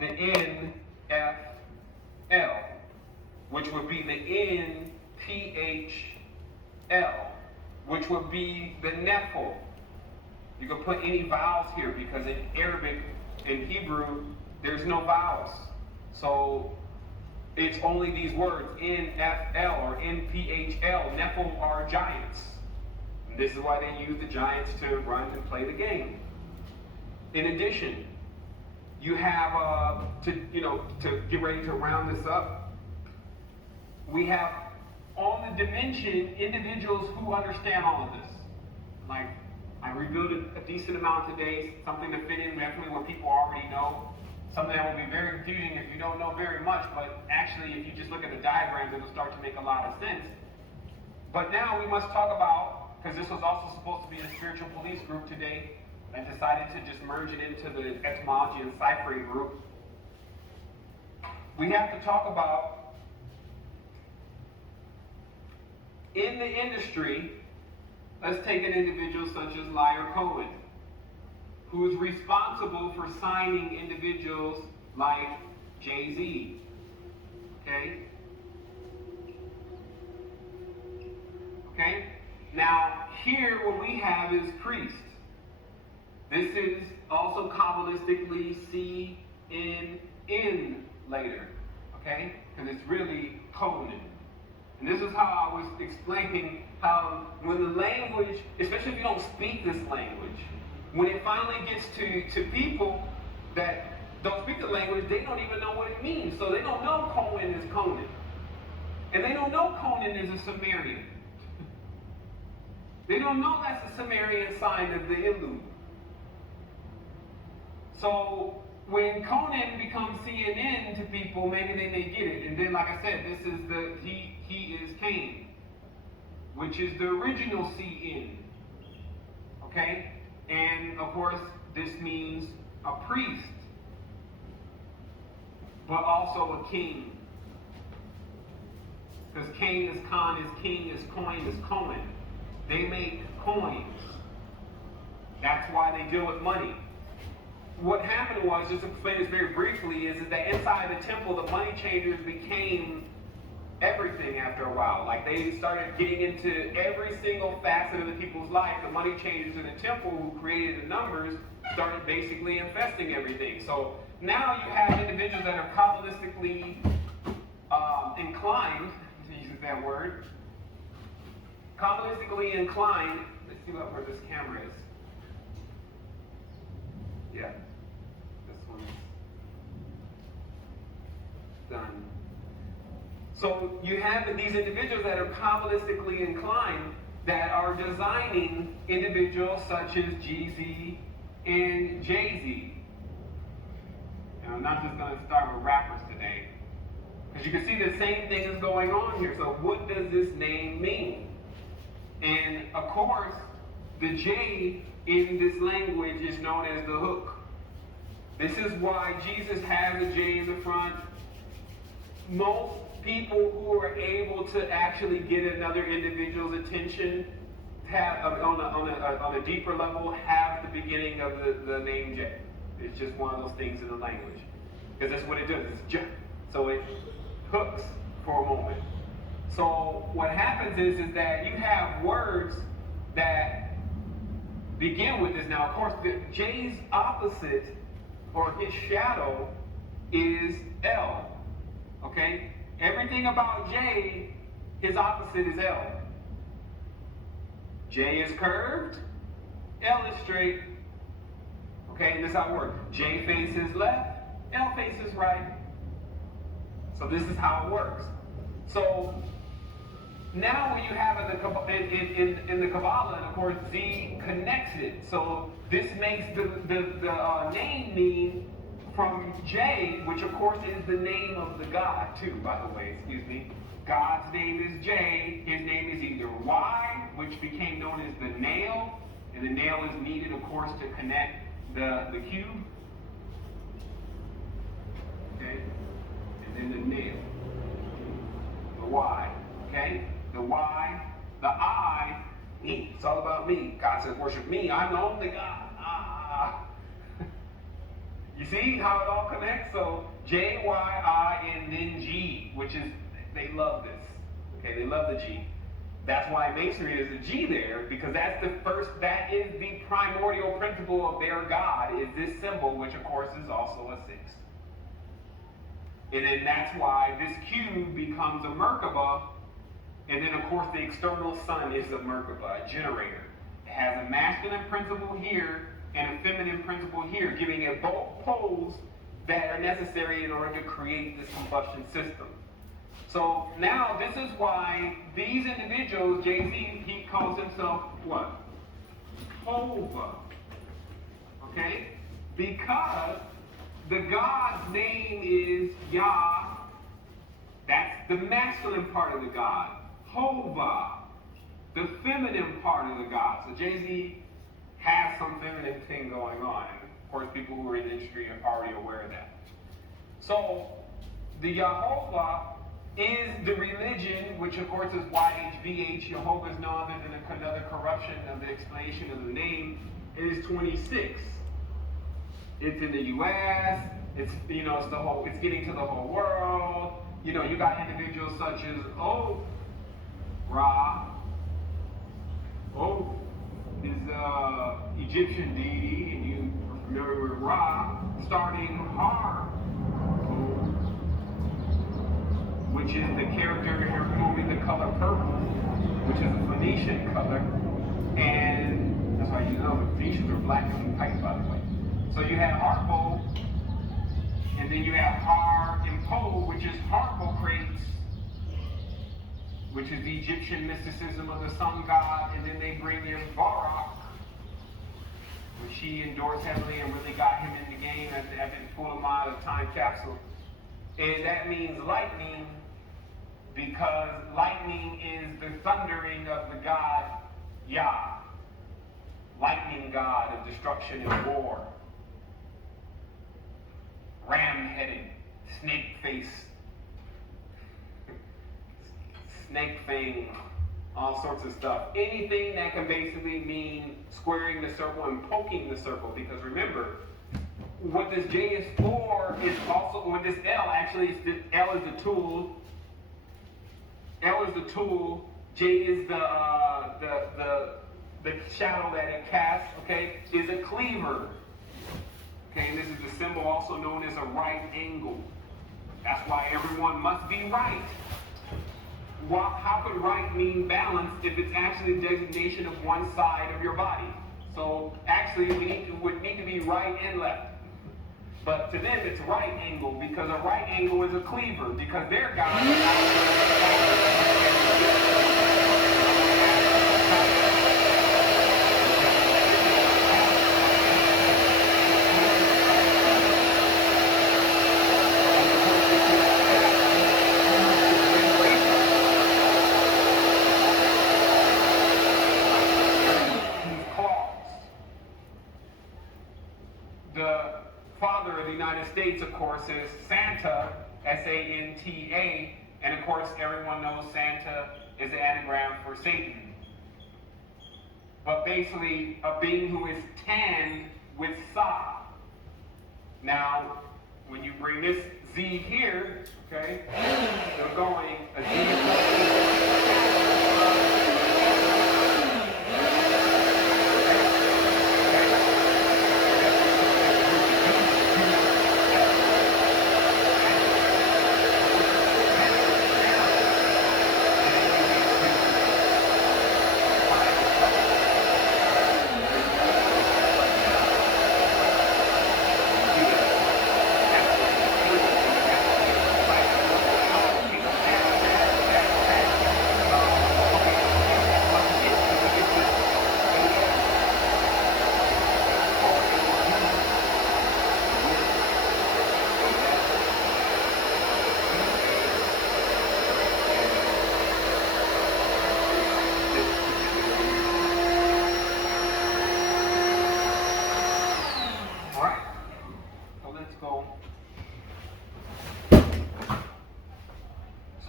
the NFL, which would be the NPHL, which would be the Nephil. You can put any vowels here because in Arabic, in Hebrew, there's no vowels. So it's only these words, NFL or NPHL. Nephil are giants. And this is why they use the giants to run and play the game. In addition, you have, to get ready to round this up, we have on the dimension individuals who understand all of this. Like, I revealed a decent amount today, something to fit in definitely what people already know. Something that will be very confusing if you don't know very much, but actually if you just look at the diagrams, it'll start to make a lot of sense. But now we must talk about, because this was also supposed to be a spiritual police group today, and decided to just merge it into the etymology and ciphering group. We have to talk about, in the industry, let's take an individual such as Liar Cohen, who is responsible for signing individuals like Jay-Z. Okay? Okay? Now, here what we have is priest. This is also Kabbalistically C-N-N later. Okay? Because it's really Conan. And this is how I was explaining how when the language, especially if you don't speak this language, when it finally gets to people that don't speak the language, they don't even know what it means. So they don't know Conan is Conan. And they don't know Conan is a Sumerian. They don't know that's the Sumerian sign of the Ilu. So when Conan becomes CNN to people, maybe they may get it. And then, like I said, this is he is Cain, which is the original CN. Okay? And of course, this means a priest, but also a king. Because Cain is Khan, is king, is coin, is Cohen. They make coins. That's why they deal with money. What happened was, just to explain this very briefly, is that inside the temple, the money changers became everything after a while. Like, they started getting into every single facet of the people's life. The money changers in the temple who created the numbers started basically infesting everything. So now you have individuals that are Kabbalistically inclined, to use that word, Kabbalistically inclined. Let's see where this camera is. Yeah. This one's done. So you have these individuals that are Kabbalistically inclined that are designing individuals such as Jeezy and Jay-Z. And I'm not just going to start with rappers today, because you can see the same thing is going on here. So what does this name mean? And of course, the J in this language is known as the hook. This is why Jesus has a J in the front. Most people who are able to actually get another individual's attention have, on a deeper level, have the beginning of the name J. It's just one of those things in the language. Because that's what it does. It's J. So it hooks for a moment. So what happens is that you have words that begin with this. Now, of course, the J's opposite, or his shadow, is L. Okay? Everything about J, his opposite is L. J is curved, L is straight. Okay, and this is how it works. J faces left, L faces right. So this is how it works. So now when you have in the Kabbalah, and of course Z connects it. So this makes the name mean from J, which of course is the name of the God too, by the way, excuse me. God's name is J. His name is either Y, which became known as the nail, and the nail is needed, of course, to connect the cube. Okay? And then the nail. The Y. Okay? The Y. The I. Me. It's all about me. God says, worship me. I'm the only God. You see how it all connects? So J, Y, I, and then G, which is, they love this. Okay, they love the G. That's why Masonry is a G there, because that is the primordial principle of their God, is this symbol, which of course is also a 6. And then that's why this cube becomes a Merkaba, and then of course the external sun is a Merkaba, a generator. It has a masculine principle here and a feminine principle here, giving it both poles that are necessary in order to create this combustion system. So now this is why these individuals, Jay-Z, he calls himself what? Hova. Okay? Because the God's name is Yah. That's the masculine part of the God. Hova, the feminine part of the God. So Jay-Z has some feminine thing going on. And of course, people who are in the industry are already aware of that. So the Yehovah is the religion, which of course is YHVH. Jehovah is no other than another corruption of the explanation of the name. It is 26. It's in the U.S. It's it's getting to the whole world. You got individuals such as Ra. Is Egyptian deity, and you are familiar with Ra, starting Har, which is the character here removing the color purple, which is a Phoenician color, and that's why the Phoenicians are black and white, by the way. So you have Harpo, and then you have Har and Po, which is Harpocrates, which is the Egyptian mysticism of the sun god, and then they bring in Barak, which he endorsed heavily and really got him in the game as the pull him out of the time capsule. And that means lightning, because lightning is the thundering of the god Yah, lightning god of destruction and war. Ram-headed, snake-faced, snake fang, all sorts of stuff. Anything that can basically mean squaring the circle and poking the circle, because remember, what this J is for is also, with this L, actually, L is the tool. L is the tool. J is the shadow that it casts, okay, is a cleaver. Okay, and this is the symbol also known as a right angle. That's why everyone must be right. How could right mean balance if it's actually a designation of one side of your body? So actually, would need to be right and left. But to them, it's right angle, because a right angle is a cleaver, because their God is States, of course, is Santa, S-A-N-T-A, and of course everyone knows Santa is the anagram for Satan. But basically a being who is tanned with Sa. Now, when you bring this Z here, okay, they're going a Z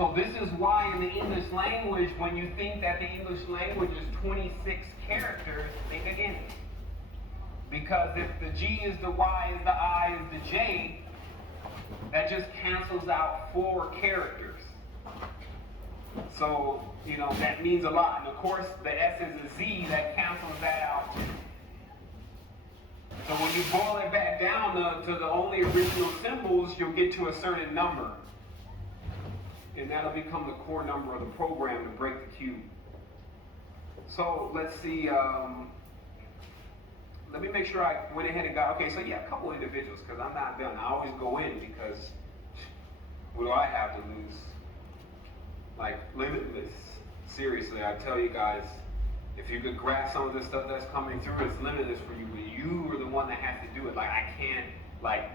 So this is why in the English language, when you think that the English language is 26 characters, think again. Because if the G is the Y is the I is the J, that just cancels out 4 characters. So, that means a lot. And of course, the S is a Z, that cancels that out too. So when you boil it back down to the only original symbols, you'll get to a certain number. And that'll become the core number of the program to break the cube. So let's see, let me make sure I went ahead and got, okay, so yeah, a couple individuals, because I'm not done. I always go in because what do I have to lose? Like, limitless. Seriously, I tell you guys, if you could grasp some of this stuff that's coming through, it's limitless for you, but you are the one that has to do it. Like, I can't,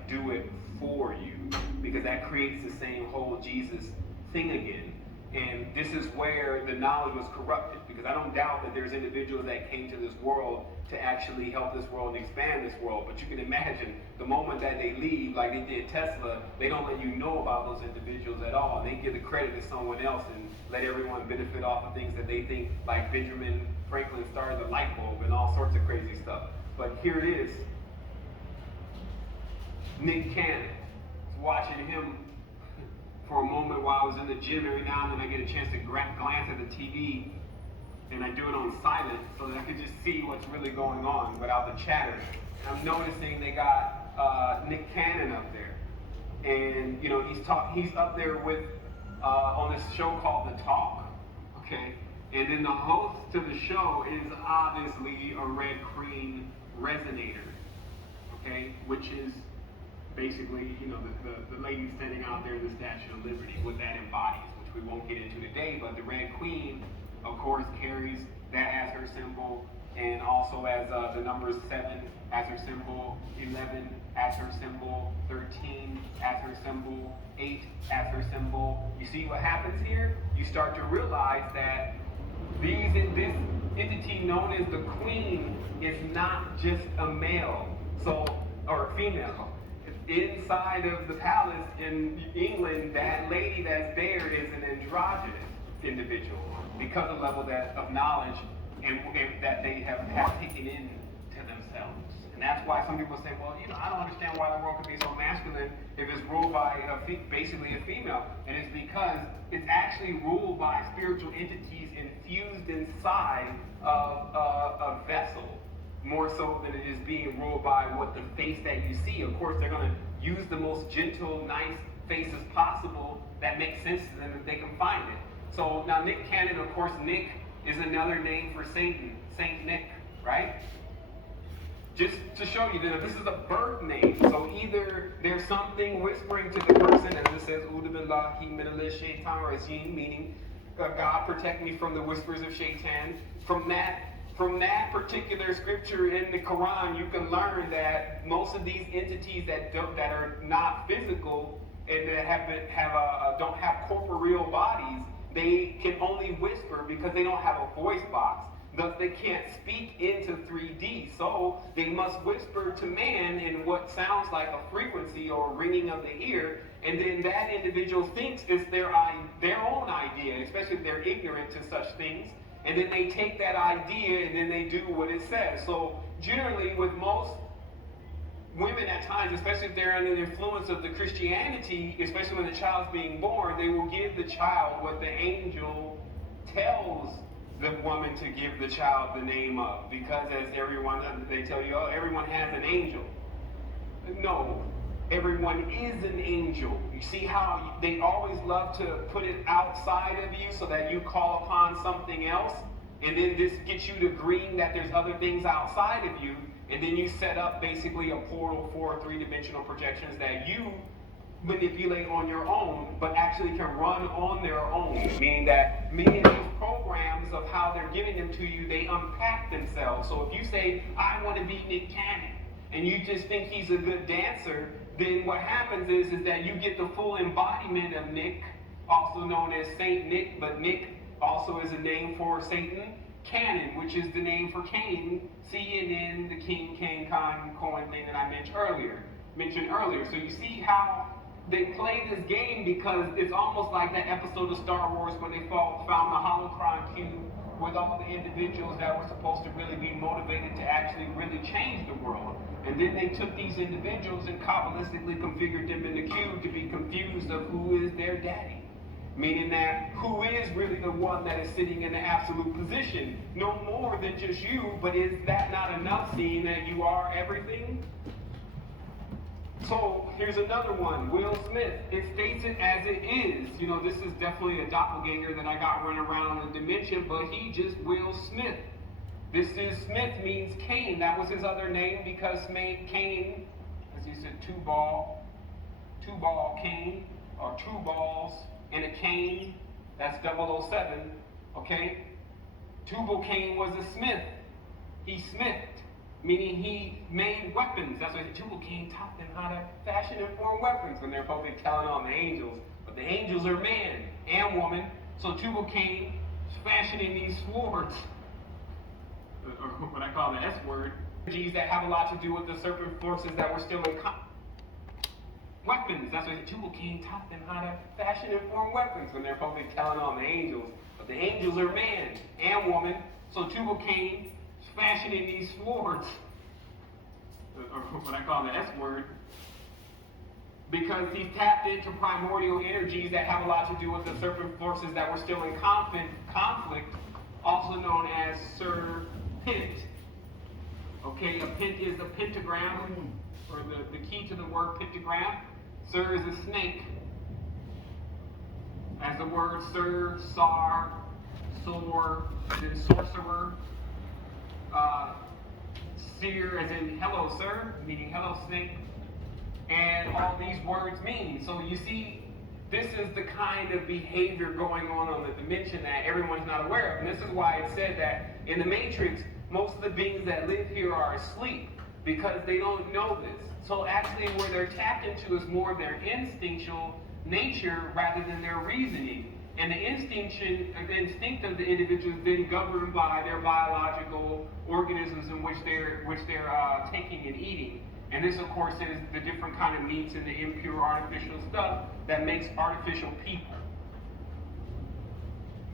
do it for you, because that creates the same whole Jesus thing again. And this is where the knowledge was corrupted, because I don't doubt that there's individuals that came to this world to actually help this world and expand this world. But you can imagine the moment that they leave, like they did Tesla, they don't let you know about those individuals at all. And they give the credit to someone else and let everyone benefit off of things that they think, like Benjamin Franklin started the light bulb and all sorts of crazy stuff. But here it is. Nick Cannon. Watching him for a moment while I was in the gym. Every now and then I get a chance to glance at the TV, and I do it on silent so that I can just see what's really going on without the chatter. And I'm noticing they got Nick Cannon up there, and he's up there with on this show called The Talk, okay. And then the host to the show is obviously a red queen resonator, okay, which is basically, the lady standing out there in the Statue of Liberty, what that embodies, which we won't get into today. But the Red Queen, of course, carries that as her symbol, and also as the numbers 7 as her symbol, 11 as her symbol, 13 as her symbol, 8 as her symbol. You see what happens here? You start to realize that this entity known as the Queen is not just a male, or a female. Inside of the palace in England, that lady that's there is an androgynous individual because of the level of knowledge and that they have taken in to themselves. And that's why some people say, well, I don't understand why the world can be so masculine if it's ruled by basically a female. And it's because it's actually ruled by spiritual entities infused inside of a vessel, more so than it is being ruled by what the face that you see. Of course, they're going to use the most gentle, nice faces possible that makes sense to them if they can find it. So now Nick Cannon, of course, Nick is another name for Satan, Saint Nick, right? Just to show you that this is a birth name. So either there's something whispering to the person, as it says, Uda billahi minal shaitan rajim, meaning God protect me from the whispers of shaitan. From that particular scripture in the Quran, you can learn that most of these entities that are not physical and that don't have corporeal bodies, they can only whisper because they don't have a voice box. Thus, they can't speak into 3D. So they must whisper to man in what sounds like a frequency or a ringing of the ear, and then that individual thinks it's their own idea, especially if they're ignorant to such things. And then they take that idea and then they do what it says. So generally with most women at times, especially if they're under the influence of the Christianity, especially when the child's being born, they will give the child what the angel tells the woman to give the child the name of. Because as they tell you, oh, everyone has an angel. No, everyone is an angel. You see how they always love to put it outside of you so that you call upon something else, and then this gets you to agreeing that there's other things outside of you, and then you set up basically a portal for 3-dimensional projections that you manipulate on your own, but actually can run on their own. Meaning that many of these programs of how they're giving them to you, they unpack themselves. So if you say, I want to be Nick Cannon, and you just think he's a good dancer, then what happens is that you get the full embodiment of Nick, also known as Saint Nick, but Nick also is a name for Satan. Cannon, which is the name for Cain, CNN, the King, Cain, coin thing that I mentioned earlier. So you see how they play this game, because it's almost like that episode of Star Wars when they found the holocron cube with all the individuals that were supposed to really be motivated to actually really change the world. And then they took these individuals and Kabbalistically configured them in the cube to be confused of who is their daddy. Meaning that who is really the one that is sitting in the absolute position? No more than just you, but is that not enough, seeing that you are everything? So here's another one, Will Smith. It states it as it is. You know, this is definitely a doppelganger that I got running around in the dimension, but he just Will Smith. This is Smith means Cain. That was his other name because Cain, as he said, two ball Cain, or two balls and a cane. That's 007. Okay? Tubal Cain was a smith. He smithed, meaning he made weapons. That's why Tubal Cain taught them how to fashion and form weapons when they're supposed to be telling on the angels. But the angels are man and woman. So Tubal Cain is fashioning these swords, or what I call the S word, energies that have a lot to do with the serpent forces that were still in weapons. That's why Tubal Cain taught them how to fashion and form weapons when they're supposed to be telling on the angels. But the angels are man and woman. So Tubal Cain is fashioning these swords, or what I call the S word, because he's tapped into primordial energies that have a lot to do with the serpent forces that were still in conflict, also known as serpent. Okay, a pent is a pentagram, or the key to the word pentagram. Sir is a snake. As the word sir, sar, sor, then sorcerer. Seer as in hello sir, meaning hello snake. And all these words mean. So you see, this is the kind of behavior going on the dimension that everyone's not aware of. And this is why it said that in the Matrix, most of the beings that live here are asleep because they don't know this. So actually where they're tapped into is more of their instinctual nature rather than their reasoning. And the instinct of the individual is then governed by their biological organisms in which they're taking and eating. And this, of course, is the different kind of meats and the impure artificial stuff that makes artificial people.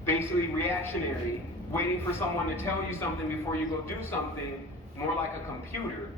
Basically reactionary, waiting for someone to tell you something before you go do something, more like a computer.